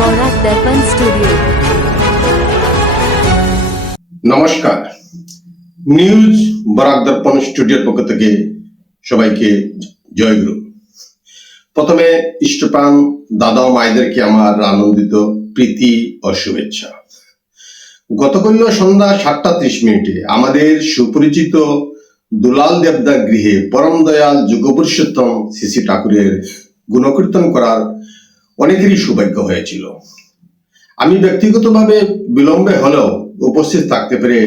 বরাক দর্পণ studio. নমস্কার, news Barak দর্পণ স্টুডিওর পক্ষ থেকে সবাইকে জয়গুরু। প্রথমে ইষ্টপ্রাণ দাদা ও মায়েদেরকে আমার আনন্দিত প্রীতি ও শুভেচ্ছা। গতকাল সন্ধ্যা 7:30 আমাদের সুপরিচিত দুলাল দেবদার গৃহে পরম দয়াল যুগপুরুষোত্তম শ্রী শ্রী ঠাকুরের গুণকীর্তন করার অনেকেরই সৌভাগ্য হয়েছিল। আমি ব্যক্তিগতভাবে বিলম্বে হলেও উপস্থিত থাকতে পেরে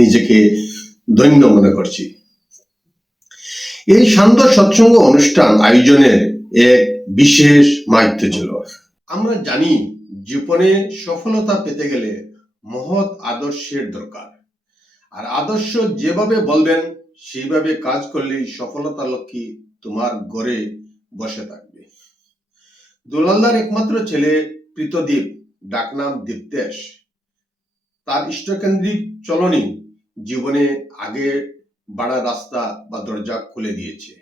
নিজেকে ধন্য মনে করছি। এই শান্ত সৎসঙ্গ অনুষ্ঠান আয়োজনের এক বিশেষ মাহাত্ম্য ছিল। আমরা জানি জীবনে সফলতা পেতে গেলে মহৎ আদর্শের দরকার, আর আদর্শ যেভাবে বলবেন সেইভাবে কাজ করলেই সফলতা লক্ষ্মী তোমার ঘরে বসে থাকবে। দুলালদার একমাত্র ছেলে প্রীতদীপ, ডাকনাম দীপ্তেশ, তার ইষ্টকেন্দ্রিক চলনই জীবনে আগে বাড়া রাস্তা বা দরজা খুলে দিয়েছে।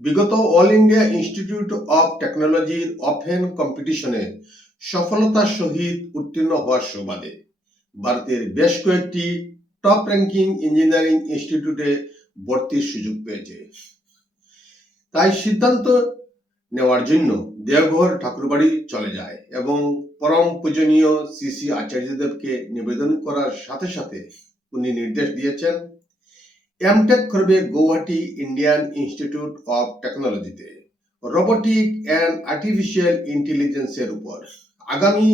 বিগত অল ইন্ডিয়া ইনস্টিটিউট অফ টেকনোলজির ওপেন কম্পিটিশনে সফলতার সহিত উত্তীর্ণ হওয়ার সুবাদে ভারতের বেশ কয়েকটি টপ র্যাঙ্কিং ইঞ্জিনিয়ারিং ইনস্টিটিউটে ভর্তির সুযোগ পেয়েছে। তাই সিদ্ধান্ত নেওয়ার জন্য দেওঘর ঠাকুরবাড়ি চলে যায় এবং পরম পূজনীয় শ্রী শ্রী আচার্যদেবকে নিবেদন করার সাথে সাথে উনি নির্দেশ দিয়েছেন এমটেক করবে গৌহাটি ইন্ডিয়ান ইনস্টিটিউট অফ টেকনোলজিতে রোবোটিক অ্যান্ড আর্টিফিশিয়াল ইন্টেলিজেন্সের উপর। আগামী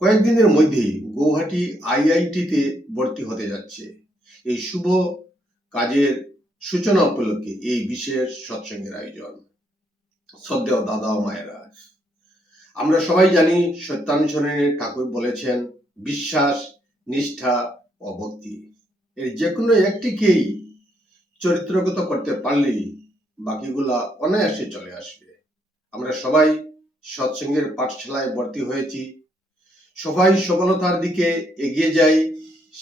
কয়েকদিনের মধ্যেই গৌহাটি আইআইটিতে ভর্তি হতে যাচ্ছে। এই শুভ কাজের সূচনা উপলক্ষে এই বিশেষ সৎসঙ্গের আয়োজন। শ্রদ্ধেয় দাদা ও মায়েরা, আমরা সবাই জানি সত্যানুসরণে ঠাকুর বলেছেন বিশ্বাস, নিষ্ঠা ও ভক্তি, এর যে কোনো একটিকেই চরিত্রগত করতে পারলেই বাকিগুলা অনায়াসে চলে আসবে। আমরা সবাই সৎসঙ্গের পাঠশালায় ভর্তি হয়েছি, সবাই সফলতার দিকে এগিয়ে যাই।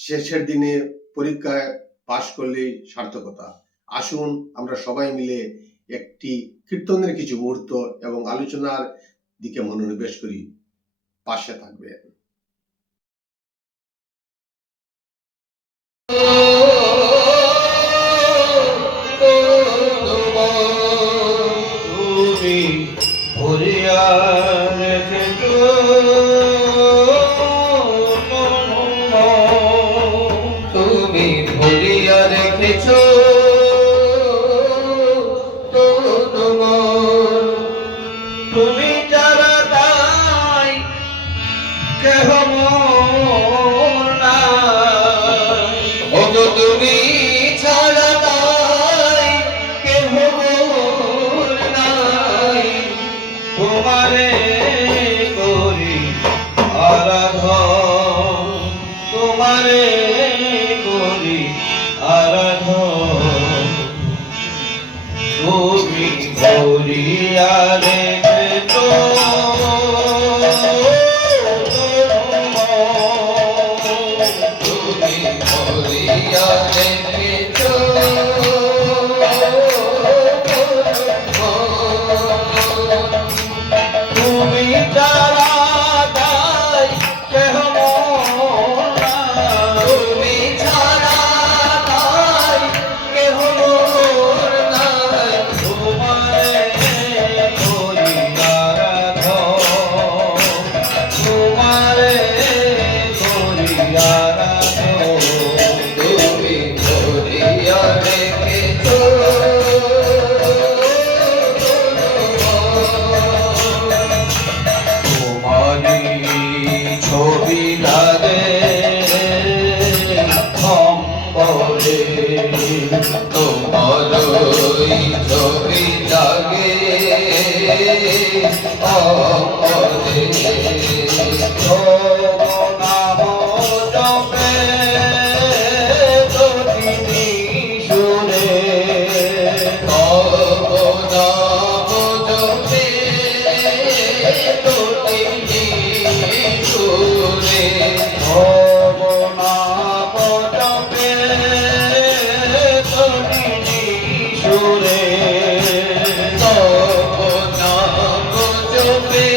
শেষের দিনে পরীক্ষায় পাশ করলেই সার্থকতা। আসুন আমরা সবাই মিলে একটি কীর্তনের কিছু মুহূর্ত এবং আলোচনার দিকে মনোনিবেশ করি। পাশে থাকবেন। তুমি যারা তাই কেহ নাই, ওগো তুমি ছাড়া তাই কেহ নাই, তোমারে করি আরাধন, তোমারে করি আরাধন, তুমি করিয়া রেখেছো তুমি যারা তাই কেহ নাই, তুমি ছাড়া তাই কেহ নাই, তোমারে করি আরাধন, তোমারে করি আরাধন, তুমি করিয়া রেখেছো তোমারি ছবি লাগে অম্বরে, তোমারই ছবি লাগে অম্বরে, নাম জপে প্রতিদিন শুনে, নাম জপে প্রতিদিন শুনে, নাম জপে প্রতিদিন শুনে, নাম জপে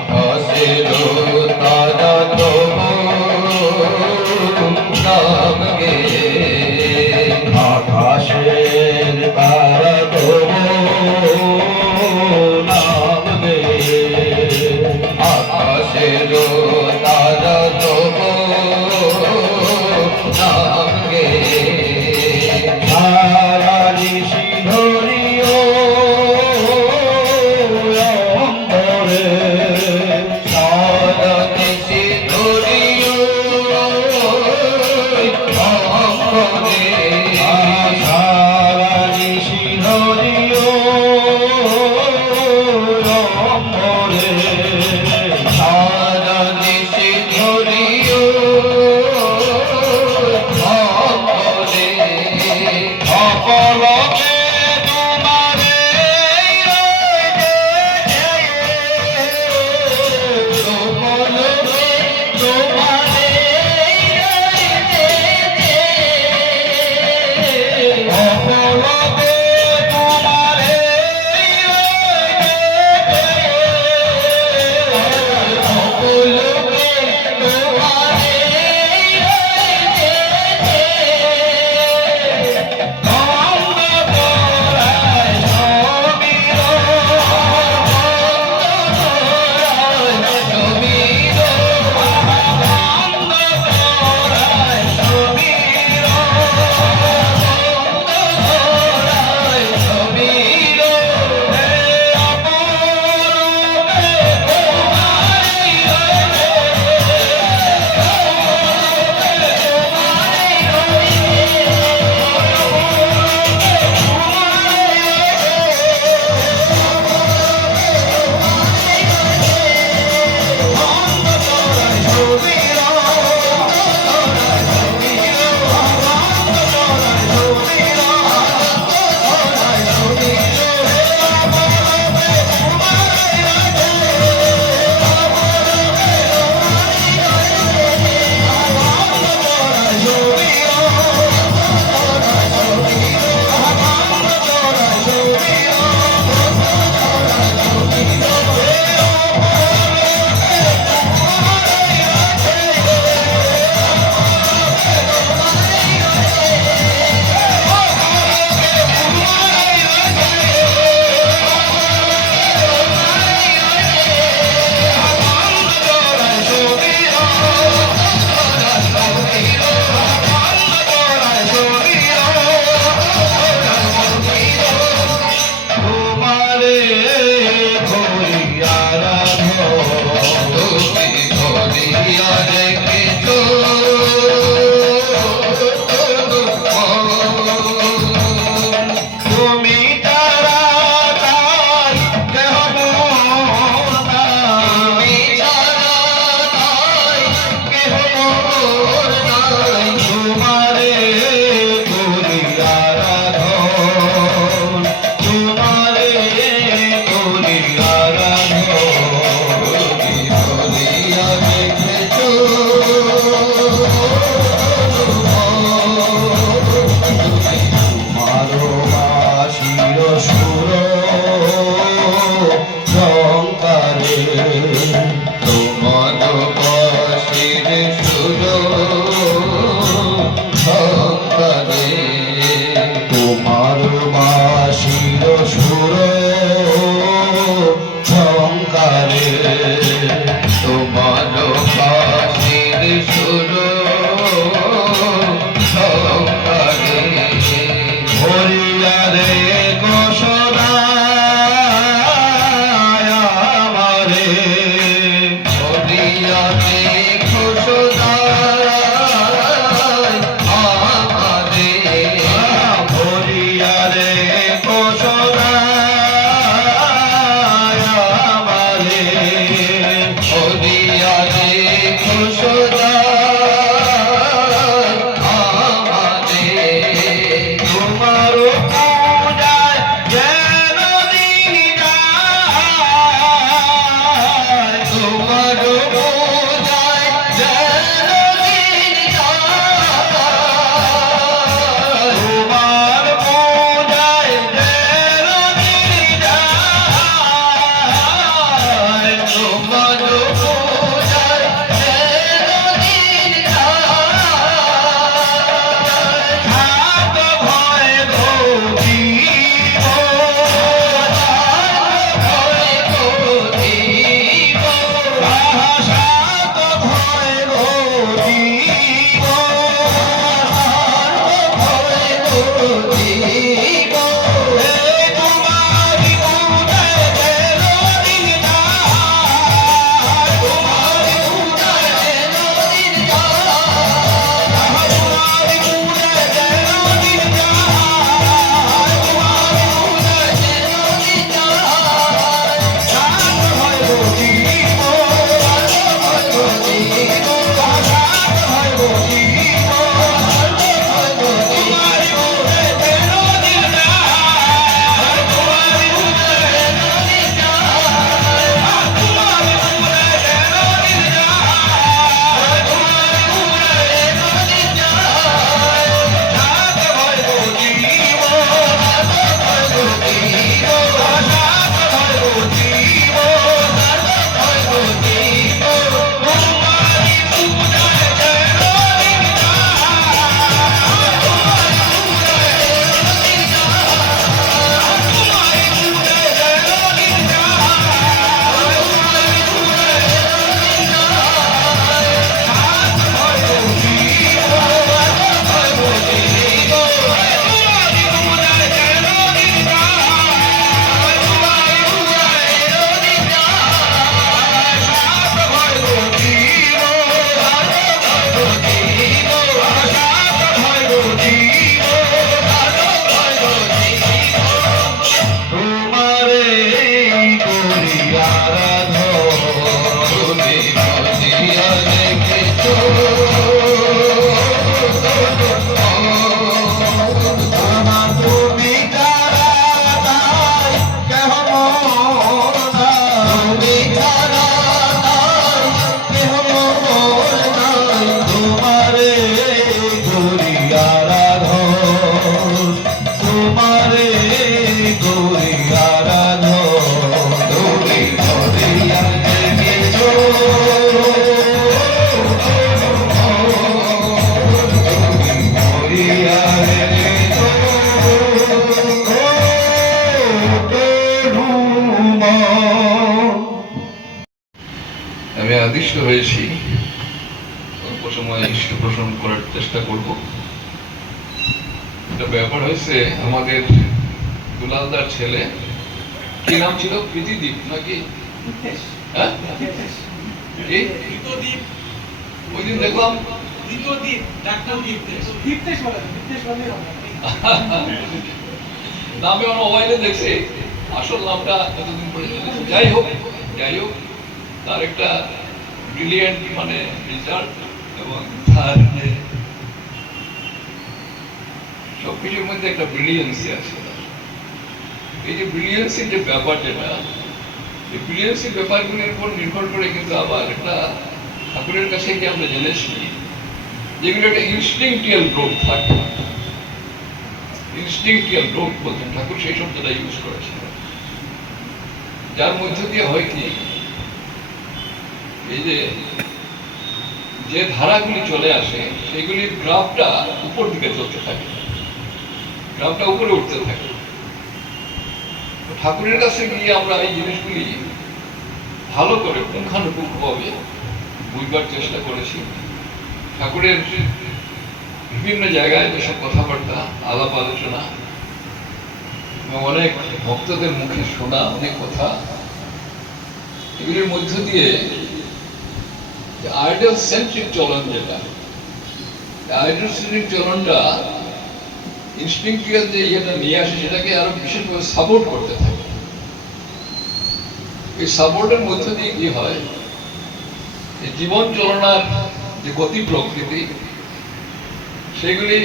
আকাশের তারা তবু নাম গে আকাশের তারা তবু নাম গে আকাশের তারা তবু নাম গে সারা নিশি ধরিও অন্তরে আদিষ্ট হয়েছি, অল্প সময় ইষ্ট পোষণ করার চেষ্টা করব। একটা ব্যাপার হয়েছে, আমাদের দুলালদার ছেলে, কি নাম ছিল, প্রীতিদীপ নাকি? হ্যাঁ? কি? ওই দিন দেখলাম নামে আমার মোবাইলে দেখছি, আসল নামটা এতদিন পরে জেনেছি। যাই হোক, তার একটা ব্রিলিয়েন্ট মানে রেজাল্ট, এবং তার যে সবকিছুর মধ্যে একটা ব্রিলিয়েন্সি আছে। এই যে ব্রিলিয়েন্সির যে ব্যাপার, যেটা এই ব্রিলিয়েন্সির ব্যাপারগুলির উপর নির্ভর করে কিন্তু আবার একটা ঠাকুরের কাছে কি আমরা জেনেছি যেগুলো একটা ইনস্টিংক্টিয়াল গ্রোথ থাকে। ইনস্টিংক্টিয়াল গ্রোথ বলতেন ঠাকুর, সেই শব্দটা ইউজ করেছেন, যার মধ্য দিয়ে হয় কি, এই যে ধারাগুলি চলে আসে সেগুলির গ্রাফটা উপর দিকে চলতে থাকে, গ্রাফটা উপরে উঠতে থাকে। ঠাকুরের কাছে গিয়ে আমরা এই জিনিসগুলি ভালো করে পুঙ্খানুপুঙ্খভাবে বুঝবার চেষ্টা করেছি। ঠাকুরের বিভিন্ন জায়গায় যেসব কথাবার্তা, আলাপ আলোচনা, অনেক ভক্তদের মুখে শোনা অনেক কথা, এগুলির মধ্য দিয়ে আইডল সেন্ট্রিক চলন, যেটা আইডল সেন্ট্রিক চলনটা ইনস্টিংক্টিয়াল যে ইয়েটা নিয়ে আসে, সেটাকে আরো বিশেষভাবে সাপোর্ট করতে থাকে। এই সাপোর্টের মধ্য দিয়ে কি হয়, জীবন চলনার যে গতি প্রকৃতি, সেগুলি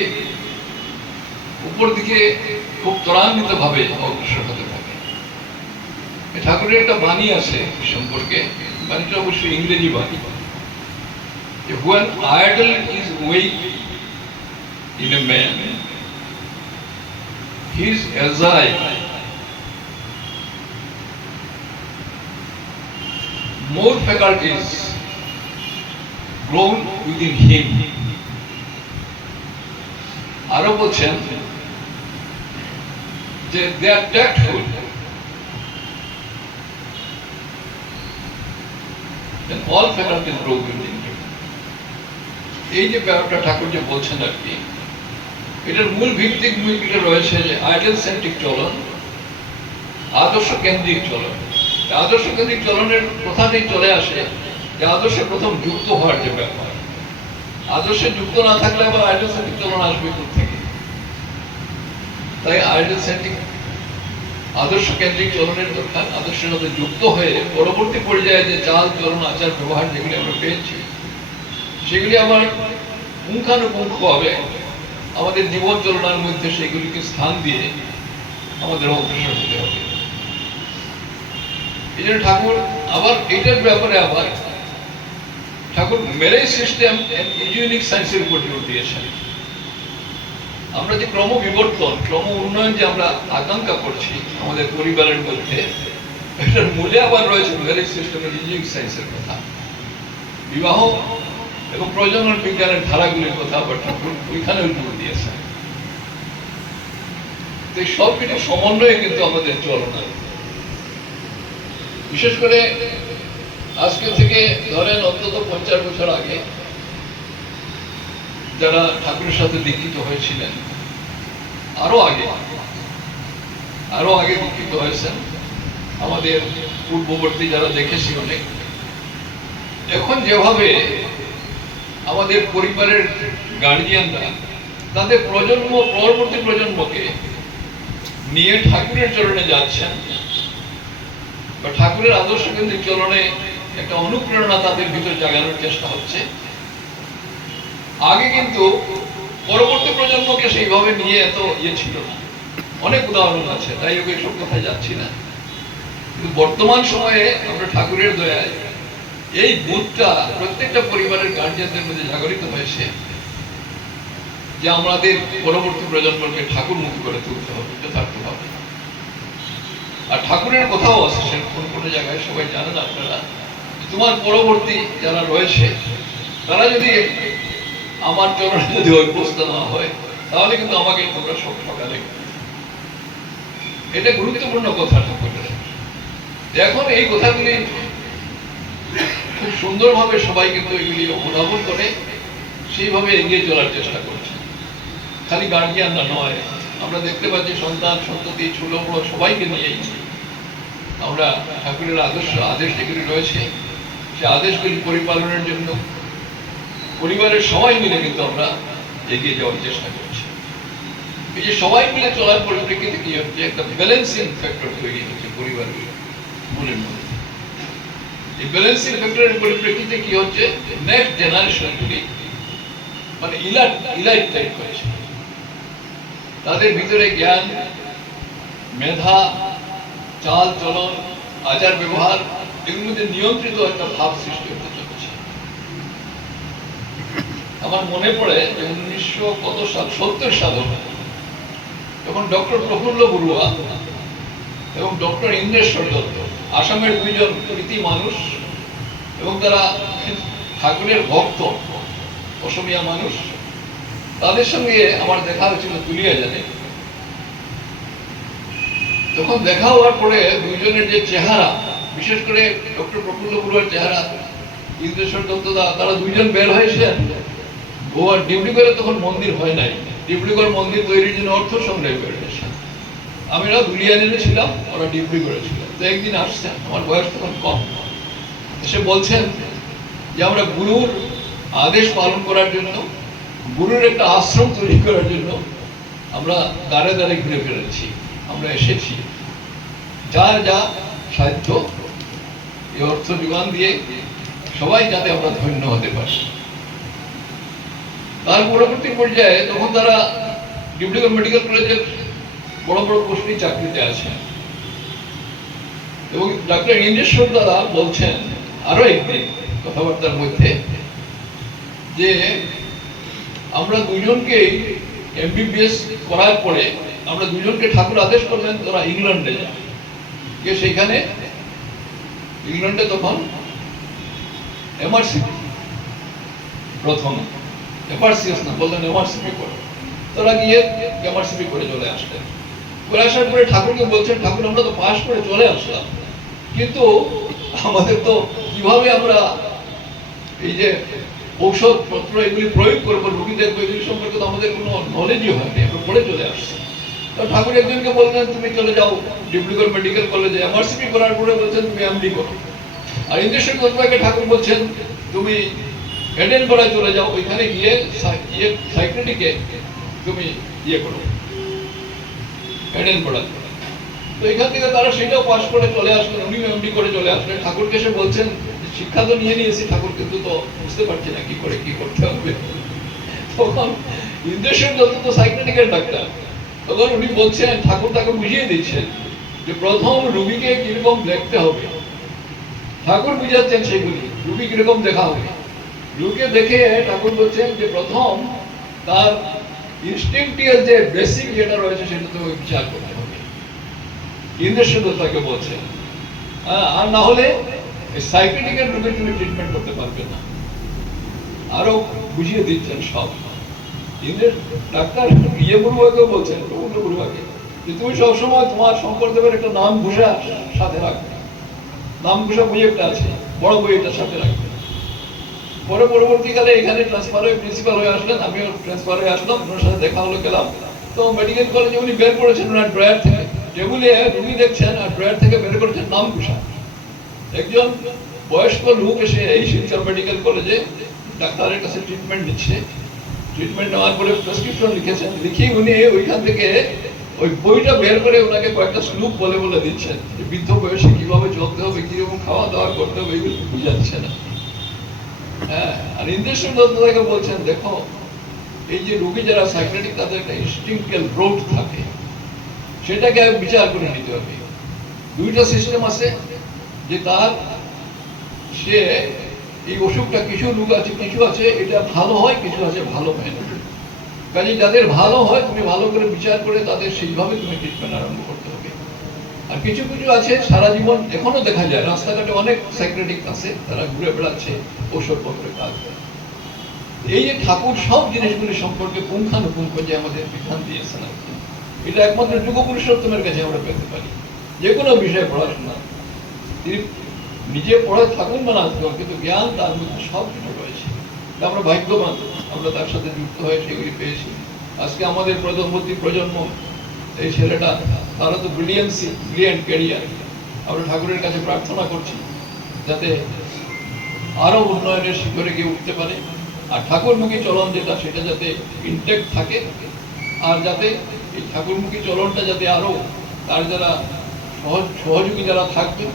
উপর দিকে খুব ত্বরান্বিত ভাবে অগ্রসর হতে থাকে। ঠাকুরের একটা বাণী আছে সম্পর্কে, বাণীটা অবশ্যই ইংরেজি বাণী, যে when idol is weak in a man, he is agile, more faculties grown within him. আরো বলছেন যে they are tactful and all faculties grow within him. এই যে ব্যাপারটা ঠাকুর যে বলছেন আর কি, এটার মূল ভিত্তিক ভূমিকা রয়েছে যে আইডল সেন্ট্রিক চলন, আদর্শ কেন্দ্রিক চলন। আদর্শ কেন্দ্রিক চলনের প্রথাতেই চলে আসে যে আদর্শে প্রথম যুক্ত হওয়ার যে ব্যাপার, আদর্শে যুক্ত না থাকলে আবার আইডল সেন্ট্রিক চলন আসবে থেকে। তাই আইডল সেন্ট্রিক আদর্শ কেন্দ্রিক চলনের দরকার, আদর্শের সাথে যুক্ত হয়ে পরবর্তী পর্যায়ে যে চাল চলন আচার ব্যবহার যেগুলি আমরা পেয়েছি, সেগুলি আবার পুঙ্খানুপুঙ্খ হবে আমাদের জীবন চলনার মধ্যে সেগুলিকে স্থান দিয়ে আমাদের অগ্রসর হতে হবে। এই জন্য ঠাকুর আবার এটার ব্যাপারে আবার ঠাকুর ম্যারেজ সিস্টেম ইউনিক সায়েন্সের উপর জোর দিয়েছেন। আমরা যে ক্রম বিবর্তন, ক্রম উন্নয়ন যে আমরা আকাঙ্ক্ষা করছি আমাদের পরিবারের মধ্যে, এটার মূলে আবার রয়েছে ম্যারেজ সিস্টেমের ইউনিক সায়েন্সের কথা, বিবাহ এবং প্রজনন বিজ্ঞানের ধারাগুলির কথা আবার ঠাকুর ওইখানেও জোর দিয়েছেন। তো এই সব কিছু সমন্বয়ে কিন্তু আমাদের চলনা, বিশেষ করে আজকে থেকে ধরেন অন্তত 50 বছর আগে যারা ঠাকুরের সাথে দীক্ষিত হয়েছিলেন, আরো আগে দীক্ষিত হয়েছেন, আমাদের পূর্ববর্তী যারা দেখেছি অনেক, এখন যেভাবে আমাদের পরিবারের গার্জিয়ানরা তাদের পরবর্তী প্রজন্মকে নিয়ে ঠাকুরের চরণে যাচ্ছেন, বা ঠাকুরের আদর্শ কেন্দ্রিক চলনে একটা অনুপ্রেরণা তাদের ভিতরে জাগানোর চেষ্টা হচ্ছে। আগে কিন্তু পরবর্তী প্রজন্মকে সেইভাবে নিয়ে এত ছিল না, অনেক উদাহরণ আছে, তাই ওকে সব কথায় যাচ্ছি না। কিন্তু বর্তমান সময়ে আমরা ঠাকুরের দয়ায় এই বোধটা প্রত্যেকটা পরিবারের গার্জিয়ানদের মধ্যে জাগরিত হয়েছে যে আমাদের পরবর্তী প্রজন্মকে ঠাকুর মুখী করে তুলতে হবে যথার্থভাবে। আর ঠাকুরের কথাও আছে কোনো জায়গায়, সবাই জানেন আপনারা, তোমার পরবর্তী যারা রয়েছে তারা যদি আমার চরণে যদি অভ্যস্ত না হয়, তাহলে কিন্তু আমাকে তোমরা সব সকালে, এটা গুরুত্বপূর্ণ কথা ঠাকুরের। এখন এই কথাগুলি খুব সুন্দরভাবে সবাই কিন্তু এগুলি অনুধাবন করে সেইভাবে এগিয়ে চলার চেষ্টা করছে। খালি গার্জিয়ানরা নয়, আমরা দেখতে পাচ্ছি সন্তান সন্ততি ছোট বড় সবাইকে নিয়েই আমরা ঠাকুরের আদেশ যেগুলি রয়েছে সে আদেশগুলি পরিপালনের জন্য পরিবারের সবাই মিলে কিন্তু আমরা এগিয়ে যাওয়ার চেষ্টা করছি। এই যে সবাই মিলে চলার পরিপ্রেক্ষিতে কি হচ্ছে, একটা ব্যালেন্সিং ফ্যাক্টর তৈরি হচ্ছে পরিবারগুলো মনের মধ্যে। এই ব্যালেন্সিং ফ্যাক্টরের পরিপ্রেক্ষিতে কি হচ্ছে, নেক্সট জেনারেশনগুলি মানে ইলাইট টাইপ হয়েছে, তাদের ভিতরে জ্ঞান, মেধা, চাল চলন, আচার ব্যবহার এগুলোর মধ্যে নিয়ন্ত্রিত একটা ভাব সৃষ্টি হতে চলেছে। আমার মনে পড়ে যে 1970 সাল তখন ডক্টর প্রফুল্ল বড়ুয়া এবং ডক্টর ইন্দ্রেশ্বর দত্ত, আসামের দুইজন কৃতি মানুষ এবং তারা ঠাকুরের ভক্ত অসমিয়া মানুষ, তাদের সঙ্গে আমার দেখা হয়েছিল দুলিয়াজানে। তখন দেখা হওয়ার পরে দুইজনের যে চেহারা, বিশেষ করে ডক্টর প্রফুল্ল বড়ুয়ার চেহারা, ইন্দ্রেশ্বর দত্ত তারা দুইজন বের হয়েছিলেন গোয়ার ডিব্রুগড়ে, তখন মন্দির হয় নাই, ডিব্রুগড় মন্দির তৈরির জন্য অর্থ সংগ্রহ করে এসেছেন। আমরা দুলিয়াজানে ছিলাম, ওরা ডিব্রুগড়ে ছিল। তো একদিন আসছেন, আমার বয়স তখন কম, এসে বলছেন যে আমরা গুরুর আদেশ পালন করার জন্য, গুরুর একটা আশ্রম তৈরি করার জন্য আমরা দাঁড়ে দাঁড়ে ঘুরে ফিরেছি, আমরা এসেছি, যার যা সাধ্য এই অর্থ যোগান দিয়ে সবাই যাতে আমরা ধন্য হতে পারি। তার পরবর্তী পর্যায়ে তখন তারা ডিব্রুগড় মেডিকেল কলেজের বড় বড় পোস্টে চাকরিতে আছেন এবং ডাক্তার ইন্দ্রেশ্বর দাদা বলছেন আরো একদিন কথাবার্তার মধ্যে যে আমরা দুজনকেই এমবিবিএস করার পরে আমরা দুজনকে ঠাকুর আদেশ করলেন তোরা ইংল্যান্ডে যা, গিয়ে সেইখানে ইংল্যান্ডে তখন এমআরসিপি প্রথম, এফআরসিএস না, বললেন এমআরসিপি করে, তোরা গিয়ে এমআরসিপি করে চলে আসলেন। করে আসার পরে ঠাকুরকে বলছেন ঠাকুর আমরা তো পাশ করে চলে আসলাম, কিন্তু আমাদের তো কিভাবে আমরা এই যে ঔষধ পত্র এগুলি প্রয়োগ করবো, রোগী দেখবো, এগুলি সম্পর্কে তো আমাদের কোনো নলেজই হয়নি, আমরা পড়ে চলে আসছি। তো ঠাকুর একজনকে বললেন তুমি চলে যাও ডিব্রুগড় মেডিকেল কলেজে, এমআরসিপি করার পরে বলছেন তুমি এমডি করো। আর ইন্দ্রেশ্বর দত্তকে ঠাকুর বলছেন তুমি এডেনবরায় চলে যাও, ওইখানে গিয়ে সাইক্রেটিকে তুমি ইয়ে করো, এডেনবরা। তো এখান থেকে তারা সেটাও পাশ করে চলে আসলেন, উনি এমডি করে চলে আসলেন। ঠাকুরকে এসে বলছেন শিক্ষা তো নিয়ে নিয়েছি ঠাকুর, কিন্তু তো বুঝতে পারছি না কি করে কি করতে হবে। তখন ইন্দ্রেশ্বর দত্ত তো সাইক্রেটিকের ডাক্তার, তখন উনি বলছেন ঠাকুর তাকে বুঝিয়ে দিচ্ছেন যে প্রথম রুগীকে কিরকম দেখতে হবে, ঠাকুর বুঝাচ্ছেন সেগুলি, রুগী কিরকম দেখা হবে। রুগীকে দেখে ঠাকুর বলছেন যে প্রথম তার ইনস্টিংক্টিয়াল যে বেসিক যেটা রয়েছে সেটা তো বিচার করতে হবে, ইন্দ্রেশ্বর দত্তকে বলছেন। আর না হলে সাইক্রেটিকের রোগের তুমি ট্রিটমেন্ট করতে পারবে না, আরো বুঝিয়ে দিচ্ছেন সব। ডাক্তার ইয়ে বড়ুয়াকেও বলছেন, প্রফুল্ল বড়ুয়াকে, যে তুমি সবসময় তোমার শঙ্করদেবের একটা নাম ঘোষা সাথে রাখবে, নাম ঘোষা বই একটা আছে, বড় বই এটা সাথে রাখবে। পরে পরবর্তীকালে এখানে ট্রান্সফার হয়ে প্রিন্সিপাল হয়ে আসলেন, আমিও ট্রান্সফার হয়ে আসলাম, ওনার সাথে দেখা হলো, গেলাম। তো মেডিকেল কলেজে উনি বের করেছেন ওনার ড্রয়ার থেকে, টেবিলে রুগী দেখছেন আর ড্রয়ার থেকে বের করেছেন নাম ঘোষা। একজন বয়স্ক লোক এসে এই শিলচর মেডিকেল কলেজে ডাক্তারের কাছে ট্রিটমেন্ট নিচ্ছে, ট্রিটমেন্ট নেওয়ার পরে প্রেসক্রিপশন লিখেছেন, লিখে উনি ওইখান থেকে ওই বইটা বের করে ওনাকে কয়েকটা শ্লোক বলে বলে দিচ্ছেন যে বৃদ্ধ বয়সে কিভাবে চলতে হবে, কিরকম খাওয়া দাওয়া করতে হবে, এগুলো বুঝাচ্ছে না। হ্যাঁ, আর ইন্দ্রেশ্বর দত্ত তাকে বলছেন দেখো এই যে রোগী যারা সাইক্রেটিক তাদের একটা ইনস্টিংক্টিয়াল গ্রোথ থাকে, সেটাকে বিচার করে নিতে হবে। দুইটা সিস্টেম আছে যে তার সে এই অসুখটা কিছু রোগ আছে, কিছু আছে এটা ভালো হয়, কিছু আছে ভালো হয় না। কাজে যাদের ভালো হয় তুমি ভালো করে বিচার করে তাদের সেইভাবে তুমি ট্রিটমেন্ট আরম্ভ করতে হবে। আর কিছু কিছু আছে সারা জীবন এখনো দেখা যায় রাস্তাঘাটে অনেক সাইক্রেটিক আছে, তারা ঘুরে বেড়াচ্ছে ঔষধপত্রের কাজ। এই যে ঠাকুর সব জিনিসগুলি সম্পর্কে পুঙ্খানুপুঙ্খ যে আমাদের বিধান দিয়েছেন, এটা একমাত্র যুগ পুরুষোত্তমের কাছে আমরা পেতে পারি। যে কোনো বিষয়ে পড়াশোনা তিনি নিজে পড়ে থাকুন বা না থাকুন, কিন্তু জ্ঞান তার মধ্যে সব কিছু রয়েছে। আমরা ভাগ্যবান, আমরা তার সাথে যুক্ত হয়ে সেগুলি পেয়েছি। আজকে আমাদের পরবর্তী প্রজন্ম, এই ছেলেটা, তারা তো ব্রিলিয়ান্ট ক্যারিয়ার। আমরা ঠাকুরের কাছে প্রার্থনা করছি যাতে আরো উন্নয়নের শিখরে গিয়ে উঠতে পারে, আর ঠাকুরমুখী চলন যেটা, সেটা যাতে ইনটেক্ট থাকে, আর যাতে এই ঠাকুরমুখী চলনটা যাতে আরো তার যারা সহযোগী যারা থাকবে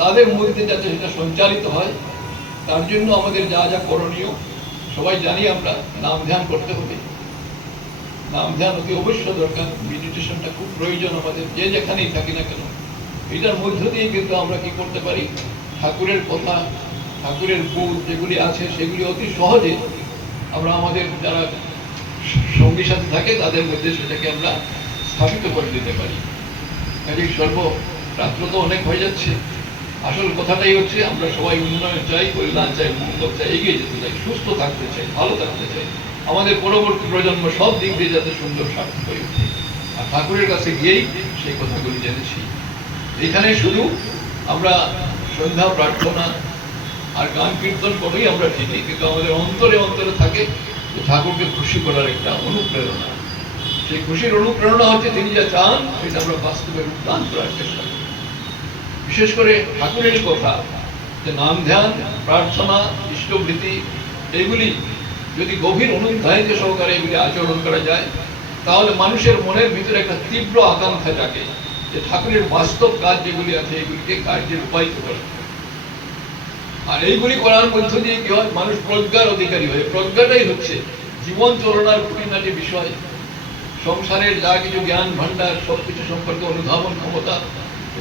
তাদের মধ্যে যাতে সেটা সঞ্চারিত হয়। তার জন্য আমাদের যা যা করণীয় সবাই জানি। আমরা নাম ধ্যান করতে হবে, নাম ধ্যান অতি অবশ্য দরকার। মেডিটেশনটা খুব প্রয়োজন আমাদের, যে যেখানেই থাকি না কেন। এটার মধ্য দিয়ে কিন্তু আমরা কি করতে পারি, ঠাকুরের কথা, ঠাকুরের গুণ যেগুলি আছে সেগুলি অতি সহজে আমরা আমাদের যারা সঙ্গী সাথে থাকে তাদের মধ্যে সেটাকে আমরা স্থাপিত করে দিতে পারি। কাজেই রাত্র তো অনেক হয়ে যাচ্ছে। আসল কথাটাই হচ্ছে আমরা সবাই উন্নয়ন চাই, কল্যাণ চাই, মঙ্গল চাই, এগিয়ে যেতে চাই, সুস্থ থাকতে চাই, ভালো থাকতে চাই। আমাদের পরবর্তী প্রজন্ম সব দিক দিয়ে যাতে সুন্দর সার্থক হয়ে ওঠে। আর ঠাকুরের কাছে গিয়েই সেই কথাগুলি জেনেছি। এখানে শুধু আমরা সন্ধ্যা প্রার্থনা আর গান কীর্তন করেই আমরা ঠিকই, কিন্তু আমাদের অন্তরে অন্তরে থাকে যে ঠাকুরকে খুশি করার একটা অনুপ্রেরণা। সেই খুশির অনুপ্রেরণা হচ্ছে তিনি যা চান সেটা আমরা বাস্তবে রূপদান করার চেষ্টা করি। বিশেষ করে ঠাকুরের কথা, যে নাম ধ্যান, প্রার্থনা, ইষ্টভৃতি, এগুলি যদি গভীর অনুধ্যায়িত সহকারে এগুলি আচরণ করা যায়, তাহলে মানুষের মনের ভিতরে একটা তীব্র আকাঙ্ক্ষা জাগে যে ঠাকুরের বাস্তব কাজ যেগুলি আছে এগুলিকে কার্যে রূপায়িত করা। আর এইগুলি করার মধ্য দিয়ে কি হয়, মানুষ প্রজ্ঞার অধিকারী হয়। প্রজ্ঞাটাই হচ্ছে জীবন চলনার খুঁটিনাটি বিষয়। সংসারের যা কিছু জ্ঞান ভান্ডার সবকিছু সম্পর্কে অনুধাবন ক্ষমতা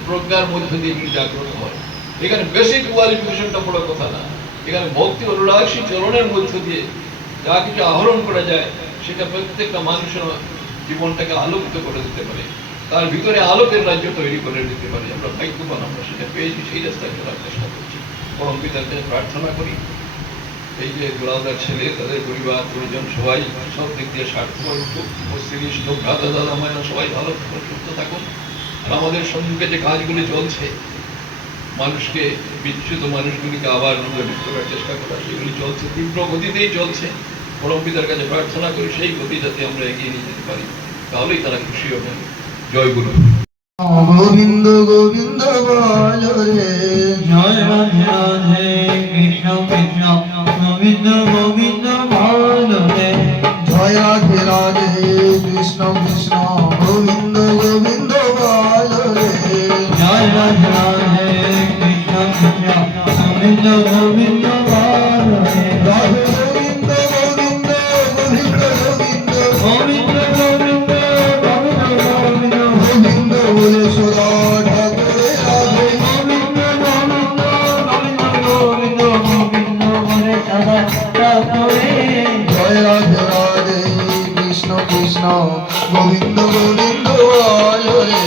প্রজ্ঞার মধ্য দিয়ে এগুলি জাগ্রত হয়। এখানে বেসিক কোয়ালিফিকেশনটা বড় কথা না, এখানে ভক্তি অনুরাগী চরণের মধ্য দিয়ে যা কিছু আহরণ করা যায় সেটা প্রত্যেকটা মানুষের জীবনটাকে আলোকিত করে দিতে পারে, তার ভিতরে আলোকের রাজ্য তৈরি করে দিতে পারে। আমরা ভাগ্যবান, আমরা সেটা পেয়েছি, সেই রাস্তায় চলার চেষ্টা করছি। পরম পিতার কাছে প্রার্থনা করি এই যে গোলাদার ছেলে, তাদের পরিবার পরিজন সবাই সব দিক দিয়ে সার্থক হয়ে উঠুক, মস্তিষ্ক দাদা দাদা মায়েরা সবাই ভালো থাকুন, সুস্থ থাকুন। আর আমাদের সম্মুখে যে কাজগুলি চলছে, মানুষকে, বিচ্যুত মানুষগুলিকে আবার নজর করার চেষ্টা করা, সেগুলি চলছে, তীব্র গতিতেই চলছে। পরম পিতার কাছে প্রার্থনা করি সেই গতি যাতে আমরা এগিয়ে নিয়ে যেতে পারি, তাহলেই তারা খুশি হবেন। জয় গুরু। গোবিন্দ গোবিন্দ বল রে, জয় রাধে রাধে, কৃষ্ণ কৃষ্ণ গোবিন্দ গোবিন্দ বল রে, জয় রাধে রাধে, কৃষ্ণ কৃষ্ণ গোবিন্দ গোবিন্দ বল রে, জয় রাধে রাধে, কৃষ্ণ কৃষ্ণ গোবিন্দ গোবিন্দ বল রে, রাধে গোবিন্দ গোবিন্দ গোবিন্দ গোবিন্দ গোবিন্দ গোবিন্দ গোবিন্দ গোবিন্দ বলে সদা ঠাকুরে রাধে, গোবিন্দ গোবিন্দ গোবিন্দ গোবিন্দ বলে সদা ঠাকুরে, জয় রাধে রাধে, কৃষ্ণ কৃষ্ণ গোবিন্দ গোবিন্দ বল রে,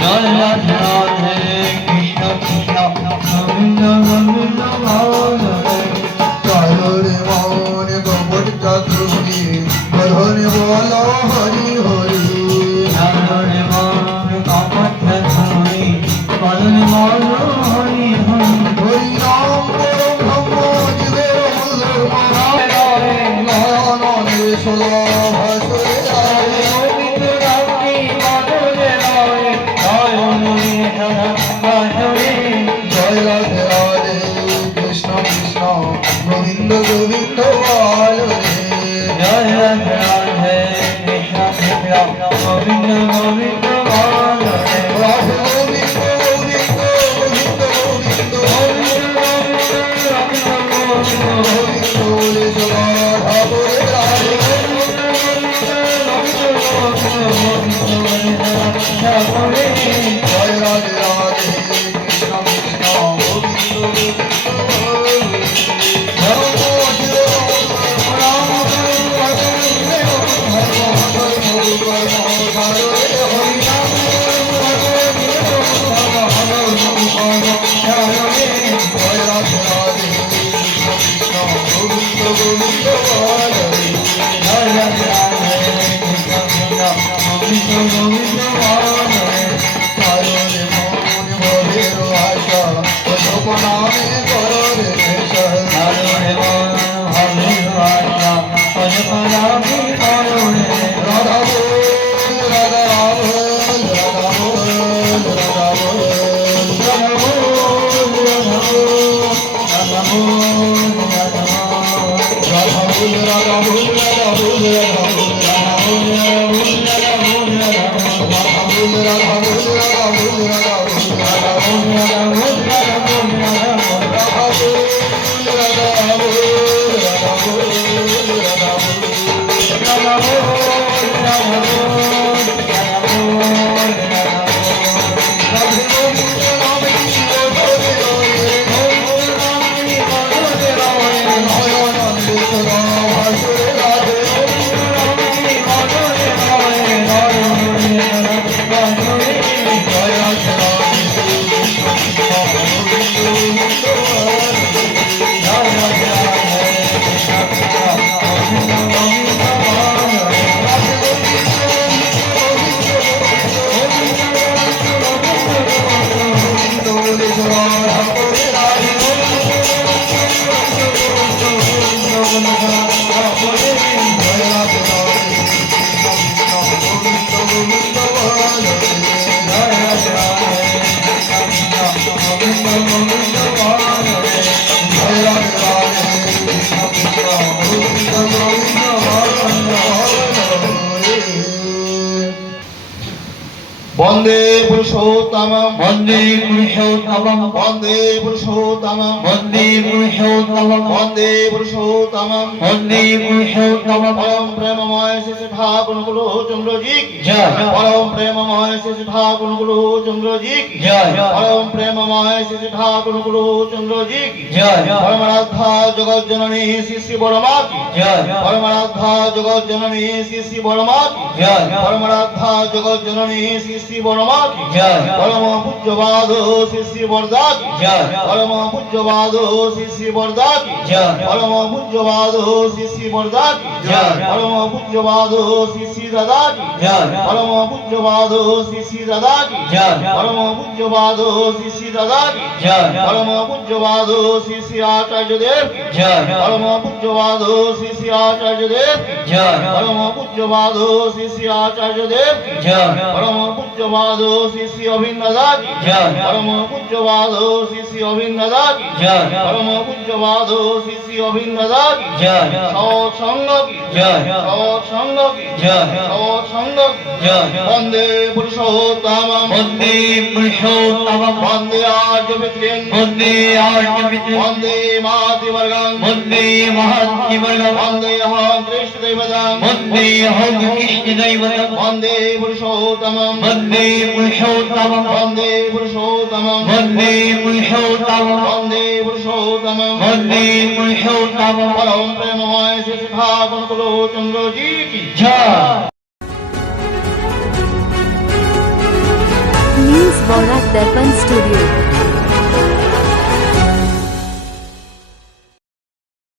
জয় রাধে রাধে, কৃষ্ণ কৃষ্ণ গোবিন্দ গোবিন্দ বল রে, চালরে মনে গোপট চাতুরি বধনে বল হরি হরি, চালরে মনে গোপট চাতুরি বধনে বল হরি হরি, হরি রাম ব্রহ্ম জীবে নয়নে সদা ভাসরে রাধে, গোবিন্দ রামকে বদলে রাধে, জয় হরি সদা ভাসরে, জয় রাধে রাধে, কৃষ্ণ কৃষ্ণ গোবিন্দ গোবিন্দ বল রে, জয় রাধে রাধে, কৃষ্ণ কৃষ্ণ গোবিন্দ গোবিন্দ বল রে, রাধে গোবিন্দ গোবিন্দ গোবিন্দ গোবিন্দ গোবিন্দ বলে সদা ঠাকুরে রাধে, জয় রাধে রাধে, বন্দে পুরুষোত্তমম বন্দে পুরুষোত্তমম বন্দে পুরুষোত্তমম বন্দে পুরুষোত্তমম বন্দে পুরুষোত্তমম বন্দে পুরুষোত্তমম পরম প্রেমময় শ্রী ঠাকুর কুলো চন্দ্রজি কি জয় পরম প্রেমময় শ্রী ঠাকুর কুলো চন্দ্রজি কি জয় পরম প্রেমময় শ্রী ঠাকুর কুলো চন্দ্রজি কি জয় পরমারাধ্যা জগৎ জননী শ্রী শ্রী বড়মা কি জয় পরমারাধ্যা জগৎ জননী শ্রী শ্রী বড়মা কি জয় পরমারাধ্যা জগৎ জননী শ্রী শ্রী বড়মা কি জয় পরম পূজ্যবাদ শ্রী শ্রী বরদা কি জয় পরম পূজ্যবাদ শ্রী শ্রী বরদা কি জয় পরম পূজ্যবাদ শ্রী শ্রী বরদা কি জয় পরম পূজ্যবাদ শ্রী শ্রী দাদা কি জয় পরম পূজ্যবাদ শ্রী শ্রী দাদা কি জয় পরম পূজ্যবাদ শ্রী শ্রী দাদা কি জয় পরম পূজ্যবাদ শ্রী শ্রী আচার্য দেব কি জয় পরম পূজ্যবাদ শ্রী শ্রী আচার্য দেব কি জয় পরম পূজ্যবাদ শ্রী শ্রী আচার্য দেব কি জয় পরম পূজ্যবাদ শ্রী শ্রী অভিন্ন দাদা কি জয় পরম পূজ্যবাদ শ্রী শ্রী অভিন্ন দাদা কি জয় পরম পূজ্যবাদ শ্রী শ্রী অভিন্ন দাদা কি জয় সৎসঙ্গ কি জয় সৎসঙ্গ কি জয় সৎসঙ্গ কি জয় বন্দে পুরুষোত্তমম বন্দে পুরুষোত্তমম বন্দে আর্যপিতৃন বন্দে আর্যপিতৃ বন্দে মাতৃবর্গং বন্দে মহাত্মবর্গম বন্দে অহং কৃষ্ণদেবতাং বন্দে অহং কৃষ্ণদৈবতম বন্দে পুরুষোত্তমম বন্দে পুরুষোত্তমম বন্দে পুরুষোত্তমম বন্দে পুরুষোত্তমম বন্দে পুরুষোত্তমম বন্দে পুরুষোত্তমম পরম প্রেমময় শ্রী ঠাকুর কুলো চন্দ্রজি কি জয় News Borak Darpan Studio